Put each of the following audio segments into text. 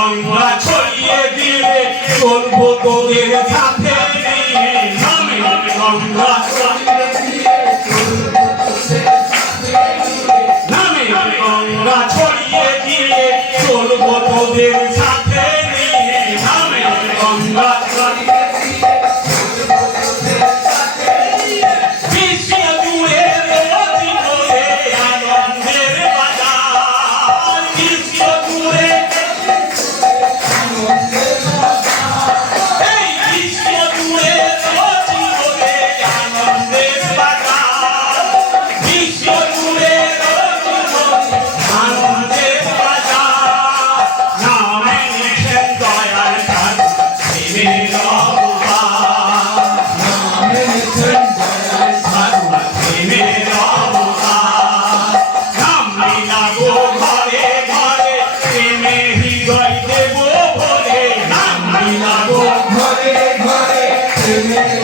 গঙ্গা ছড়িয়ে দিয়ে করব তোদের সাথে আমি। গঙ্গা ছড়িয়ে দিয়ে Amen.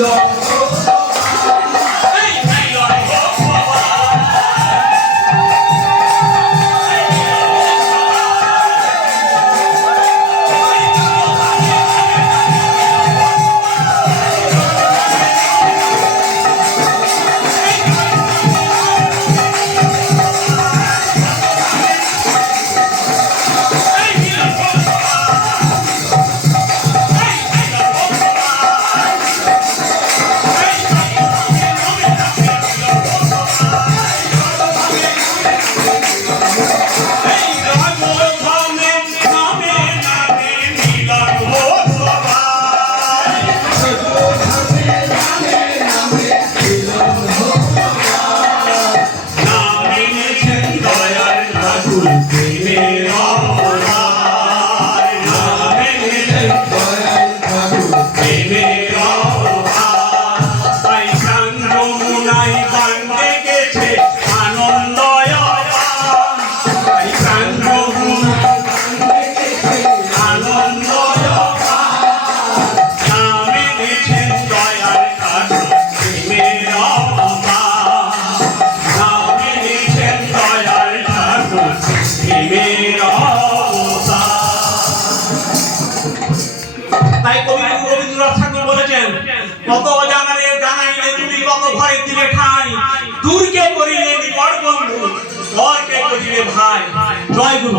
감사합니다. Yes. তাই কবি রবীন্দ্রনাথ ঠাকুর বলেছেন, কত অজানারে জানাইলে তুমি, কত ঘরে দিলে ঠাই। দূরকে করিলে নিকট বন্ধু পরকে করিলে ভাই। জয় গুরু।